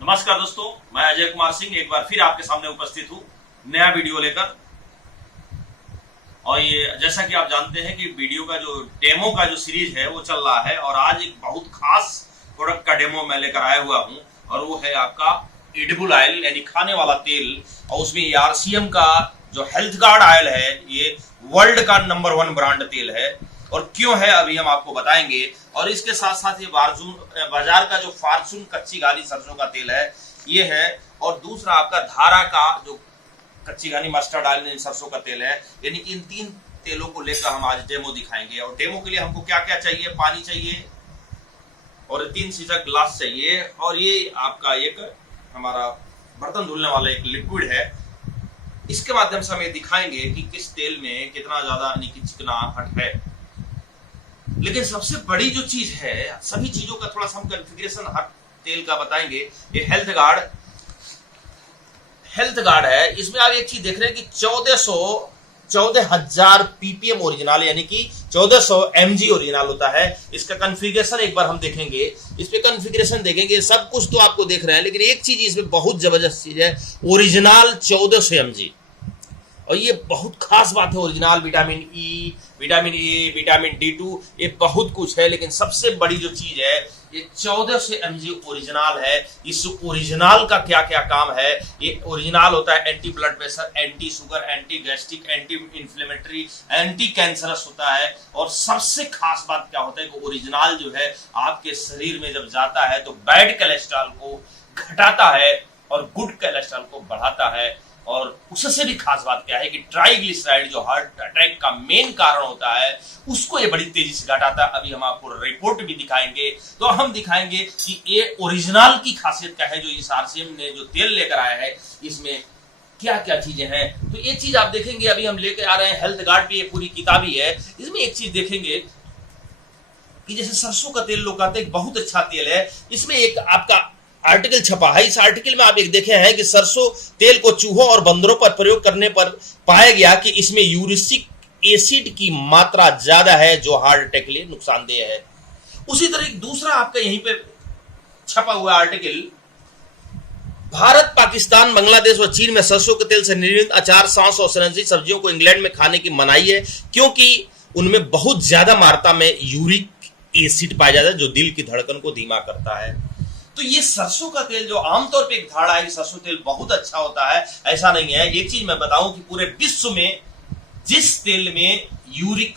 नमस्कार दोस्तों, मैं अजय कुमार सिंह एक बार फिर आपके सामने उपस्थित हूँ नया वीडियो लेकर। और ये जैसा कि आप जानते हैं कि वीडियो का जो डेमो का जो सीरीज है वो चल रहा है और आज एक बहुत खास प्रोडक्ट का डेमो मैं लेकर आया हुआ हूँ और वो है आपका एडिबल ऑयल यानी खाने वाला तेल। और उसमें आरसीएम का जो हेल्थ गार्ड ऑयल है ये वर्ल्ड का नंबर 1 ब्रांड तेल है। और क्यों है अभी हम आपको बताएंगे। और इसके साथ साथ ये बाजार का जो फॉर्चून कच्ची घानी सरसों का तेल है ये है। और दूसरा आपका धारा का जो कच्ची घानी मस्टर्ड ऑयल सरसों का तेल है। यानी कि इन 3 तेलों को लेकर हम आज डेमो दिखाएंगे। और डेमो के लिए हमको क्या क्या चाहिए, पानी चाहिए और 3 शीशा ग्लास चाहिए और ये आपका एक हमारा बर्तन धुलने वाला एक लिक्विड है। इसके माध्यम से हम ये दिखाएंगे कि किस तेल में कितना ज्यादा चिकनाहट है। लेकिन सबसे बड़ी जो चीज है, सभी चीजों का थोड़ा सा हम कॉन्फ़िगरेशन हर तेल का बताएंगे। ये हेल्थ गार्ड है। इसमें आप एक चीज देख रहे हैं कि 14,000 ppm ओरिजिनल यानी कि 1400 mg ओरिजिनल होता है। इसका कॉन्फ़िगरेशन एक बार हम देखेंगे। इस पे कॉन्फ़िगरेशन देखेंगे, सब कुछ तो आपको देख रहे हैं लेकिन एक चीज इसमें बहुत जबरदस्त चीज है, ओरिजिनल 1400 mg। और ये बहुत खास बात है, original vitamin E, vitamin A, vitamin D2, ये बहुत कुछ है। लेकिन सबसे बड़ी जो चीज है ये 1400 mg ओरिजिनल है। इस ओरिजिनल का क्या क्या काम है, ये ओरिजिनल होता है anti blood pressure, anti sugar, anti gastric, anti inflammatory, anti cancerous होता है। और सबसे खास बात क्या होता है कि ओरिजिनल जो है आपके शरीर में जब जाता है तो बैड कोलेस्ट्रॉल को घटाता है और गुड कोलेस्ट्रॉल को बढ़ाता है। और उससे भी खास बात क्या है कि ट्राइग्लिसराइड जो हार्ट अटैक का मेन कारण होता है उसको ये बड़ी तेजी से घटाता है। अभी हम आपको रिपोर्ट भी दिखाएंगे। तो हम दिखाएंगे कि ये ओरिजिनल की खासियत क्या है, जो इस आरसीएम ने जो तेल लेकर आया है इसमें क्या क्या चीजें हैं। तो ये चीज आप देखेंगे, अभी हम लेकर आ रहे हैं हेल्थ गार्ड भी, ये पूरी किताब ही है। इसमें एक चीज देखेंगे कि जैसे सरसों का तेल लोग कहते हैं बहुत अच्छा तेल है। इसमें एक आपका आर्टिकल छपा है। इस आर्टिकल में आप एक देखे हैं कि सरसों तेल को चूहों और बंदरों पर प्रयोग करने पर पाया गया कि इसमें यूरिक एसिड की मात्रा ज्यादा है जो हार्ट अटैक के लिए नुकसानदेह है। उसी तरह एक दूसरा आपका यहीं पे छपा हुआ आर्टिकल, भारत, पाकिस्तान, बांग्लादेश और चीन में सरसों के तेल से निर्मित अचार, सॉस और सनसी सब्जियों को इंग्लैंड में खाने की मनाही है क्योंकि उनमें बहुत ज्यादा मात्रा में यूरिक एसिड पाया जाता है जो दिल की धड़कन को धीमा करता है। तो ये सरसों का तेल जो आमतौर पे एक धारणा है कि सरसों तेल बहुत अच्छा होता है, ऐसा नहीं है। एक चीज मैं बताऊं कि पूरे विश्व में जिस तेल में यूरिक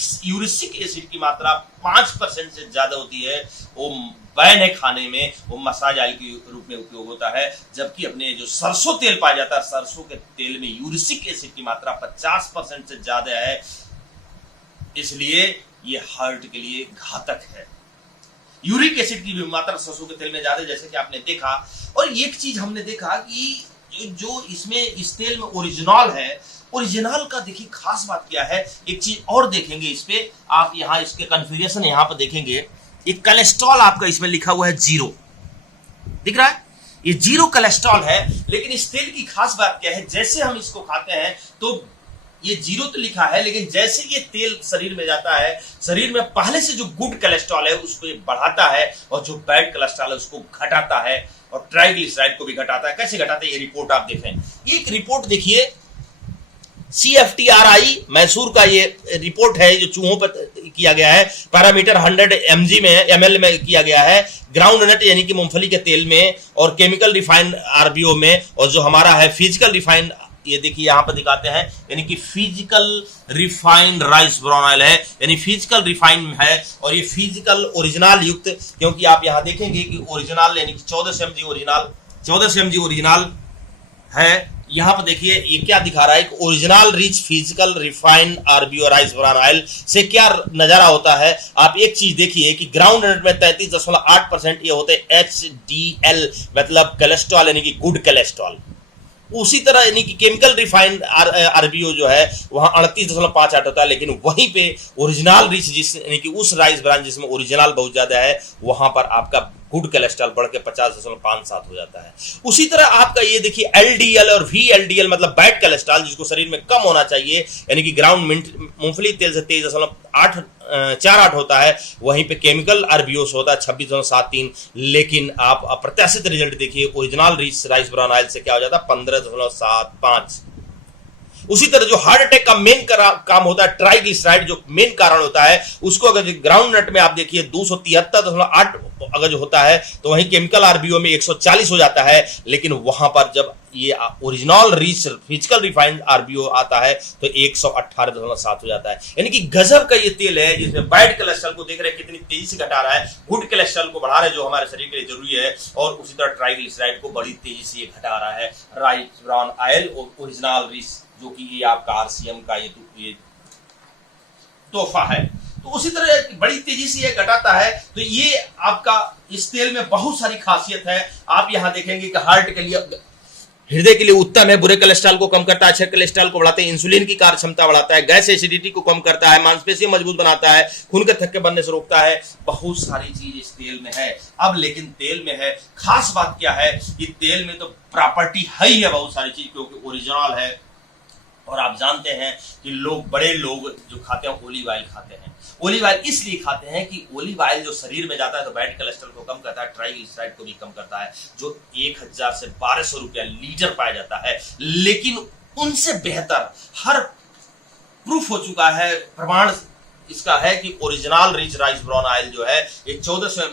एसिड की मात्रा 5% से ज्यादा होती है वो बैन है खाने में, वो मसाज ऑयल के रूप में उपयोग होता है। जबकि अपने जो सरसों तेल पाया जाता है, सरसों के तेल में यूरिक एसिड की मात्रा 50% से ज्यादा है, इसलिए ये हार्ट के लिए घातक है। यूरिक एसिड की भी मात्रा सरसों के तेल में ज्यादा, जैसे कि आपने देखा। और एक चीज हमने देखा कि जो इसमें इस तेल में ओरिजिनल है, ओरिजिनल का देखिए खास बात क्या है। एक चीज और देखेंगे इस पे, आप यहाँ इसके कॉन्फ़िगरेशन यहाँ पर देखेंगे, एक कोलेस्ट्रॉल आपका इसमें लिखा हुआ है 0, दिख रहा है, ये 0 कोलेस्ट्रॉल है। लेकिन इस तेल की खास बात क्या है, जैसे हम इसको खाते हैं तो ये 0 तो लिखा है लेकिन जैसे ये तेल शरीर में जाता है, शरीर में पहले से जो गुड कोलेस्ट्रॉल है उसको बढ़ाता है और जो बैड कोलेस्ट्रॉल है उसको घटाता है और ट्राइग्लिसराइड को भी घटाता है। कैसे घटाता है ये रिपोर्ट आप देखें। ये एक रिपोर्ट देखिए, CFTRI मैसूर का ये रिपोर्ट है जो चूहों पर किया गया है। पैरामीटर 100 ml में किया गया है, ग्राउंड नट यानी कि मूंगफली के तेल में, और केमिकल रिफाइंड RBO में। और जो हमारा है फिजिकल रिफाइंड, ये देखिए यहां पर दिखाते हैं, यानी कि physical refined rice brown oil है, यानी फिजिकल रिफाइंड है। और ये फिजिकल ओरिजिनल युक्त, क्योंकि आप यहां देखेंगे कि ओरिजिनल यानी कि 1400 mg ओरिजिनल है। यहां पर देखिए ये क्या दिखा रहा है कि original rich physical refined RBO rice brown oil से क्या नजारा होता है। आप एक चीज देखिए कि ग्राउंड नट में 33.8% ये होते हैं HDL, मतलब कोलेस्ट्रॉल यानी कि गुड कोलेस्ट्रॉल। उसी तरह यानी कि केमिकल रिफाइंड RBO जो है वहां 38.58 होता है। लेकिन वहीं पे ओरिजिनल रिच यानी कि उस राइस ब्रांड जिसमें ओरिजिनल बहुत ज्यादा है, वहां पर आपका गुड कोलेस्ट्रॉल बढ़ के 50.57 हो जाता है। उसी तरह आपका ये देखिए एलडीएल और वीएलडीएल मतलब बैड कोलेस्ट्रॉल जिसको शरीर में कम होना चाहिए, यानी कि ग्राउंड मूंगफली तेल से 23.48 होता है, वहीं पे केमिकल आरबीओस होता है 26.73, लेकिन आप अप्रत्याशित रिजल्ट देखिए ओरिजिनल राइस ब्राउन ऑयल से क्या हो जाता है 15.75। उसी तरह जो हार्ट अटैक का मेन काम होता है ट्राइग्लिसराइड, जो मेन कारण होता है, उसको अगर ग्राउंड नट में आप देखिए 273.8 अगर जो होता है, तो वहीं केमिकल आरबीओ में 140 हो जाता है, लेकिन वहां पर जब ये ओरिजिनल रीच फिजिकल रिफाइंड आरबीओ आता है तो 118.7 हो जाता है। यानी कि गजब का ये तेल है जिसमें बैड कोलेस्ट्रॉल को देख रहे हैं कितनी तेजी से घटा रहा है, गुड कोलेस्ट्रॉल को बढ़ा रहा है जो हमारे शरीर के लिए जरूरी है, और उसी तरह ट्राइग्लिसराइड को बड़ी तेजी से ये घटा रहा है। Rice brown oil original reach जो कि ये आपका आरसीएम का ये तोहफा है, तो उसी तरह बड़ी तेजी से ये घटाता है। तो ये आपका इस तेल में बहुत सारी खासियत है। आप यहां देखेंगे कि हार्ट के लिए, हृदय के लिए उत्तम है, बुरे कोलेस्ट्रॉल को कम करता है, अच्छे कोलेस्ट्रॉल को बढ़ाता है, इंसुलिन की कार्य क्षमता बढ़ाता है, गैस एसिडिटी को कम करता है, मांसपेशियां मजबूत बनाता है, खून के थक्के बनने से रोकता है, बहुत सारी चीज इस तेल में है। अब लेकिन तेल में है खास बात क्या है कि तेल में तो प्रॉपर्टी है ही है बहुत सारी चीज, क्योंकि ओरिजिनल है। और आप जानते हैं कि बड़े लोग जो खाते हैं ओलिव ऑयल खाते हैं। ओलिव ऑयल इसलिए खाते हैं कि ओलिव ऑयल जो शरीर में जाता है तो बैड कोलेस्ट्रॉल को कम करता है, ट्राइग्लिसराइड को भी कम करता है, जो 1000 से 1200 रुपया लीटर पाया जाता है। लेकिन उनसे बेहतर हर प्रूफ हो चुका है, प्रमाण इसका है कि original rich rice brown oil जो है ये 1400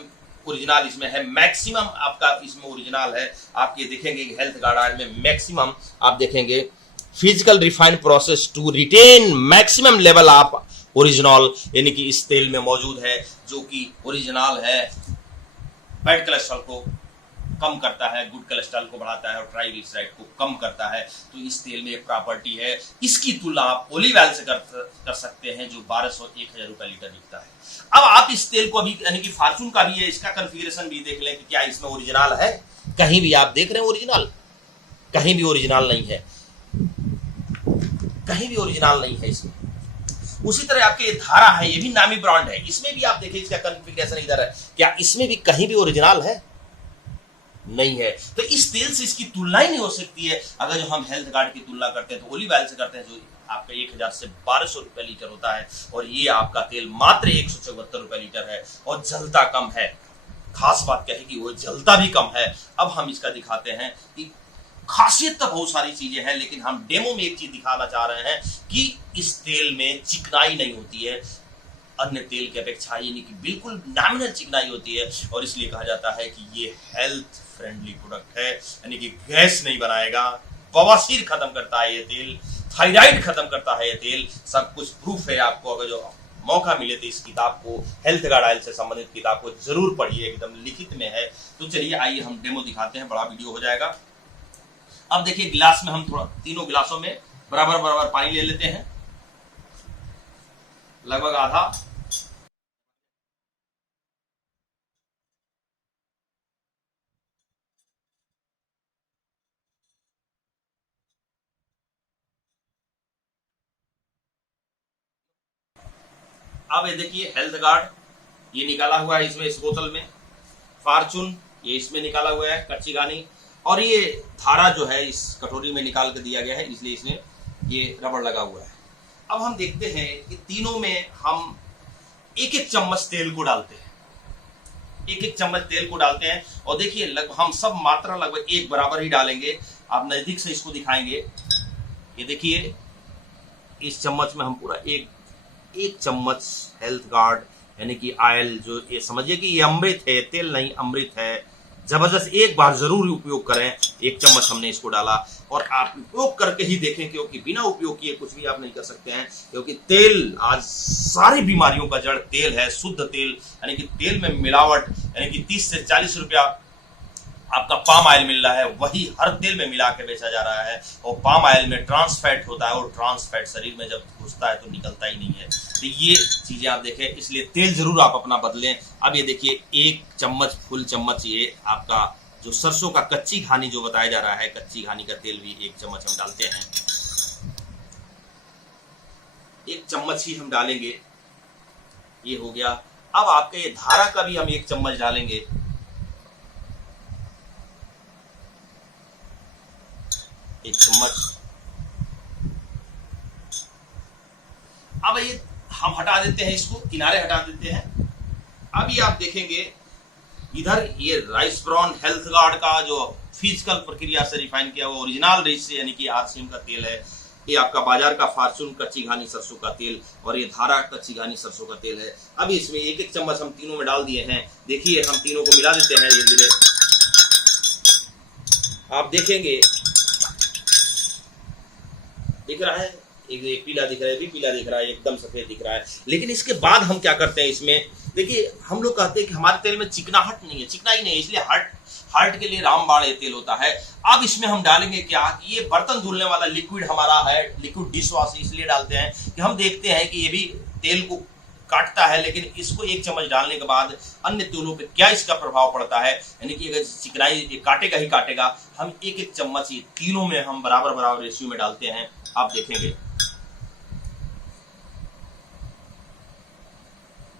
ओरिजिनल इसमें है, मैक्सिमम आपका इसमें ओरिजिनल है। आप ये देखेंगे कि हेल्थ गार्ड ऑयल में मैक्सिमम आप देखेंगे physical refined process to retain maximum level of original, यानी कि इस तेल में मौजूद है, जो कि ओरिजिनल है, बैड कोलेस्ट्रॉल को कम करता है, गुड कोलेस्ट्रॉल को बढ़ाता है और ट्राइग्लिसराइड को कम करता है। तो इस तेल में एक प्रॉपर्टी है। इसकी तुलना आप ओलिव ऑयल से कर सकते हैं जो 1200-1000 रुपए लीटर बिकता है। अब आप इस तेल को अभी यानी कि फॉर्चून का भी है, इसका कॉन्फ़िगरेशन भी देख लें कि क्या इसमें ओरिजिनल है। कहीं भी आप देख रहे हैं ओरिजिनल, कहीं भी ओरिजिनल नहीं है, कहीं भी ओरिजिनल नहीं है इसमें। उसी तरह आपके ये धारा है, ये भी नामी ब्रांड है, इसमें भी आप देखिए इसका कॉन्फ़िगरेशन इधर है, क्या इसमें भी कहीं भी ओरिजिनल है? नहीं है। तो इस तेल से इसकी तुलना ही नहीं हो सकती है। अगर जो हम हेल्थ गार्ड की तुलना करते हैं तो ओलिव ऑयल से करते हैं, जो आपका 1000 से 1200 रुपए लीटर होता है, और ये आपका तेल मात्र 174 रुपए लीटर है और जलता कम है। खास बात क्या है कि वो जलता भी कम है। अब हम इसका दिखाते हैं कि खासियत तो बहुत सारी चीजें हैं, लेकिन हम डेमो में एक चीज दिखाना चाह रहे हैं कि इस तेल में चिकनाई नहीं होती है अन्य तेल की अपेक्षा, यानी कि बिल्कुल नॉमिनल चिकनाई होती है, और इसलिए कहा जाता है कि ये हेल्थ फ्रेंडली प्रोडक्ट है, यानी कि गैस नहीं बनाएगा, बवासीर खत्म करता है ये तेल, थायराइड खत्म करता है ये तेल, सब कुछ प्रूफ है। आपको अगर जो मौका मिले तो इस किताब को, हेल्थ गार्ड ऑयल से संबंधित किताब को जरूर पढ़िए, एकदम लिखित में है। तो चलिए आइए हम डेमो दिखाते हैं, बड़ा वीडियो हो जाएगा। अब देखिए गिलास में हम थोड़ा तीनों गिलासों में बराबर बराबर पानी ले लेते हैं, लगभग आधा। अब ये देखिए हेल्थ गार्ड ये निकाला हुआ है इसमें, इस बोतल में फॉर्चून ये इसमें निकाला हुआ है, कच्ची घानी, और ये धारा जो है इस कटोरी में निकाल कर दिया गया है, इसलिए इसमें ये रबड़ लगा हुआ है। अब हम देखते हैं कि तीनों में हम एक एक चम्मच तेल को डालते हैं, एक एक चम्मच तेल को डालते हैं, और देखिए हम सब मात्रा लगभग एक बराबर ही डालेंगे। आप नजदीक से इसको दिखाएंगे, ये देखिए इस चम्मच में हम पूरा एक चम्मच हेल्थ गार्ड यानी कि ऑयल, जो ये समझिए कि ये अमृत है, तेल नहीं अमृत है, जबरदस्त। एक बार जरूर उपयोग करें। एक चम्मच हमने इसको डाला, और आप उपयोग करके ही देखें, क्योंकि बिना उपयोग किए कुछ भी आप नहीं कर सकते हैं, क्योंकि तेल आज सारी बीमारियों का जड़ तेल है, शुद्ध तेल, यानी कि तेल में मिलावट, यानी कि 30 से 40 रुपया आपका पाम ऑयल मिल रहा है, वही हर तेल में मिला के बेचा जा रहा है, और पाम ऑयल में ट्रांस फैट होता है, और ट्रांस फैट शरीर में जब घुसता है तो निकलता ही नहीं है। तो ये चीजें आप देखें, इसलिए तेल जरूर आप अपना बदलें। अब ये देखिए एक चम्मच, फुल चम्मच ये आपका जो सरसों का कच्ची घानी जो बताया जा रहा है, कच्ची घानी का तेल भी एक चम्मच हम डालते हैं, एक चम्मच ही हम डालेंगे, ये हो गया। अब आपके ये धारा का भी हम एक चम्मच डालेंगे, 1 चम्मच। अब ये हम हटा देते हैं, इसको किनारे हटा देते हैं। अब ये आप देखेंगे इधर ये राइस ब्रान हेल्थ गार्ड का जो फिजिकल प्रक्रिया से रिफाइन किया हुआ ओरिजिनल रिच से यानी कि आरसीएम का तेल है। ये आपका बाजार का फॉर्चून कच्ची घानी सरसों का तेल और ये धारा कच्ची घानी सरसों का तेल है। अब इसमें 1-1 चम्मच हम तीनों में डाल दिए हैं। देखिए हम तीनों को मिला देते हैं धीरे धीरे। आप देखेंगे दिख रहा है, एक पीला दिख रहा है, भी पीला दिख रहा है, एकदम सफेद दिख रहा है। लेकिन इसके बाद हम क्या करते हैं इसमें, देखिए हम लोग कहते हैं कि हमारे तेल में चिकनाहट नहीं है, चिकना ही नहीं है, इसलिए हार्ट के लिए रामबाण ये तेल होता है। अब इसमें हम डालेंगे क्या, ये बर्तन धुलने वाला लिक्विड हमारा है, लिक्विड डिश वॉश इसलिए डालते हैं कि हम देखते हैं कि ये भी तेल को काटता है। लेकिन इसको 1 चम्मच डालने के बाद अन्य तेलों पे क्या इसका प्रभाव पड़ता है, यानी कि अगर चिकनाई काटेगा ही काटेगा। हम 1-1 चम्मच ये तीनों में हम बराबर रेशियो में डालते हैं। आप देखेंगे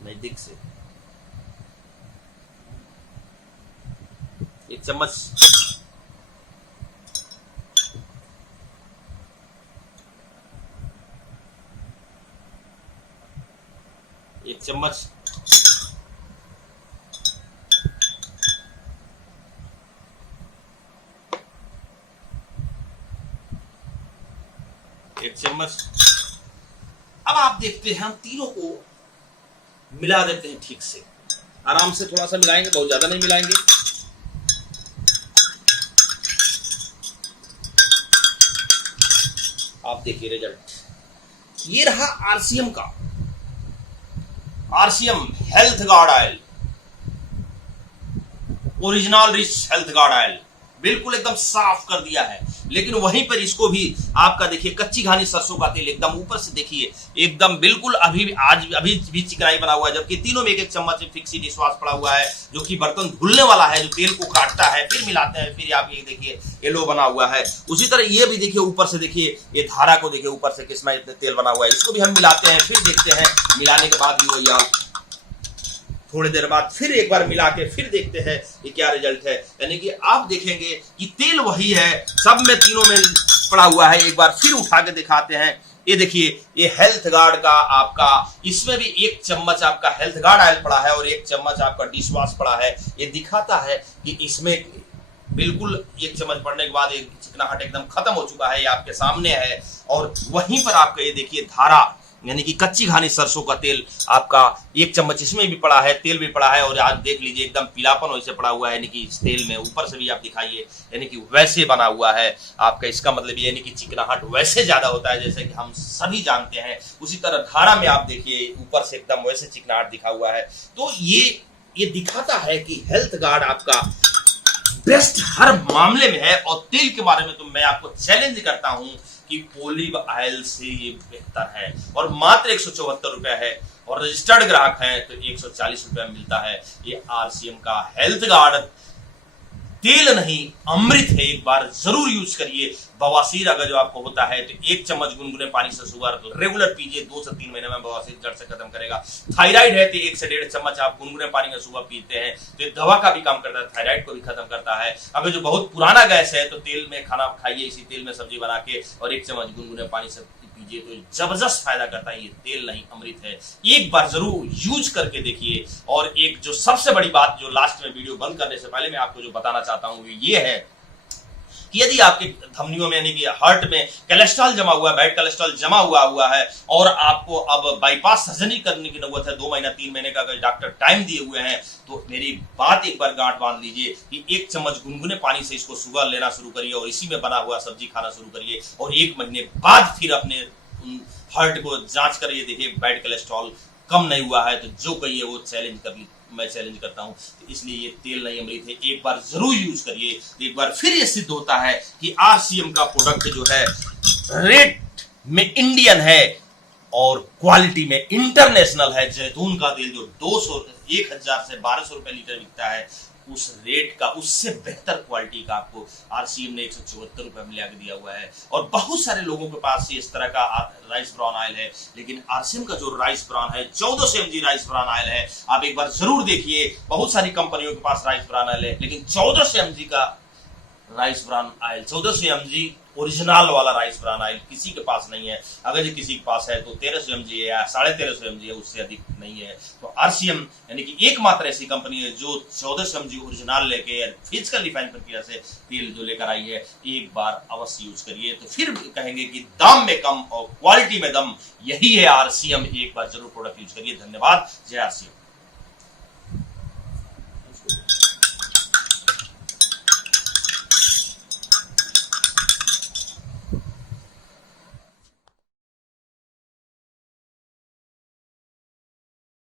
नजदीक से 1 चम्मच, एक चम्मच, एक चम्मच। अब आप देखते हैं हम तीनों को मिला देते हैं ठीक से, आराम से थोड़ा सा मिलाएंगे, बहुत ज्यादा नहीं मिलाएंगे। आप देखिए रिजल्ट, ये रहा आरसीएम का, RCM health guard oil, original rich health guard oil, बिल्कुल एकदम साफ कर दिया है। लेकिन वहीं पर इसको भी आपका देखिए कच्ची घानी सरसों का तेल एकदम ऊपर से देखिए एकदम बिल्कुल अभी भी चिकनाई बना हुआ है, जबकि तीनों में 1-1 चम्मच फिक्सी डिशवाश पड़ा हुआ है जो कि बर्तन धुलने वाला है, जो तेल को काटता है, फिर मिलाते हैं, फिर आप ये देखिए येलो बना हुआ है। उसी तरह ये भी देखिए ऊपर से देखिए, ये धारा को देखिए ऊपर से किसमें तेल बना हुआ है, इसको भी हम मिलाते हैं, फिर देखते हैं मिलाने के बाद भी वही आप थोड़ी देर बाद फिर एक बार मिला के फिर देखते हैं ये क्या रिजल्ट है। यानी कि आप देखेंगे कि तेल वही है, सब में तीनों में पड़ा हुआ है। एक बार फिर उठा के दिखाते हैं, ये देखिए ये हेल्थ गार्ड का आपका, इसमें भी 1 चम्मच आपका हेल्थ गार्ड ऑयल पड़ा है और 1 चम्मच आपका डिश वॉश पड़ा है। ये दिखाता है कि इसमें बिल्कुल 1 चम्मच पड़ने के बाद एक चिकनाहट एकदम खत्म हो चुका है, ये आपके सामने है। और वहीं पर आपका ये देखिए धारा यानी कि कच्ची घानी सरसों का तेल आपका 1 चम्मच इसमें भी पड़ा है, तेल भी पड़ा है। और आज देख लीजिए एकदम पीलापन वैसे पड़ा हुआ है, यानी कि इस तेल में ऊपर से भी आप दिखाइए, यानी कि वैसे बना हुआ है आपका। इसका मतलब ये यानी कि चिकनाहट वैसे ज्यादा होता है जैसे कि हम सभी जानते हैं। उसी तरह धारा में आप देखिए ऊपर से एकदम वैसे चिकनाहट दिखा हुआ है। तो ये दिखाता है कि हेल्थ गार्ड आपका बेस्ट हर मामले में है। और तेल के बारे में तो मैं आपको चैलेंज करता हूं कि ओलिव ऑयल से ये बेहतर है, और मात्र 174 रुपए है, और रजिस्टर्ड ग्राहक है तो 140 रुपए में मिलता है। ये आरसीएम का हेल्थ गार्ड तेल नहीं अमृत है, एक बार जरूर यूज करिए। बवासीर अगर जो आपको होता है तो 1 चम्मच गुनगुने पानी से सुबह रेगुलर पीजिए, 2 से 3 महीने में बवासीर जड़ से खत्म करेगा। थायराइड है तो 1 से 1.5 चम्मच आप गुनगुने पानी में सुबह पीते हैं तो ये दवा का भी काम करता है, थायराइड को भी खत्म करता है। अगर जो बहुत पुराना गैस है तो तेल में खाना खाइए, इसी तेल में सब्जी बना के और 1 चम्मच गुनगुने पानी से पीजिए तो जबरदस्त फायदा करता है। ये तेल नहीं अमृत है, एक बार जरूर यूज करके देखिए। और एक जो सबसे बड़ी बात जो लास्ट में वीडियो बंद करने से पहले मैं आपको जो बताना चाहता हूं ये है कि यदि आपके धमनियों में यानी कि हार्ट में कोलेस्ट्रॉल जमा हुआ है, बैड कोलेस्ट्रॉल जमा हुआ है और आपको अब बाईपास सर्जरी करने की नौबत है, 2 महीना 3 महीने का अगर डॉक्टर टाइम दिए हुए हैं तो मेरी बात एक बार गांठ बांध लीजिए कि 1 चम्मच गुनगुने पानी से इसको सुबह लेना शुरू करिए और इसी में बना हुआ सब्जी खाना शुरू करिए। और 1 महीने बाद फिर अपने हार्ट को जांच करिए, देखिए बैड कोलेस्ट्रॉल कम नहीं हुआ है तो जो कहिए वो चैलेंज कभी मैं चैलेंज करता हूं। तो इसलिए ये तेल नहीं अमृत है, एक बार जरूर यूज करिए। तो एक बार फिर ये सिद्ध होता है कि आरसीएम का प्रोडक्ट जो है रेट में इंडियन है और क्वालिटी में इंटरनेशनल है। जैतून का तेल जो 1000 से 1200 रुपए लीटर बिकता है उस रेट का उससे बेहतर क्वालिटी का आपको आरसीएम ने 174 रुपए में लाके दिया हुआ है। और बहुत सारे लोगों के पास इस तरह का राइस ब्रान ऑयल है, लेकिन आरसीएम का जो राइस ब्रान है 1400 mg राइस ब्रान ऑयल है, आप एक बार जरूर देखिए। बहुत सारी कंपनियों के पास राइस ब्रान ऑयल है, लेकिन 1400 mg का rice bran oil 1400 mg original वाला राइस ब्रान ऑयल किसी के पास नहीं है। अगर ये किसी के पास है तो 1300 mg है या 1350 mg है, उससे अधिक नहीं है। तो RCM यानी कि एकमात्र ऐसी कंपनी है जो 1400 mg ओरिजिनल लेके फिजिकल रिफाइन प्रक्रिया से तेल जो लेकर आई है, एक बार अवश्य यूज करिए तो फिर कहेंगे कि दाम में कम और क्वालिटी में दम, यही है RCM। एक बार जरूर प्रोडक्ट यूज करिए। धन्यवाद। जय RCM।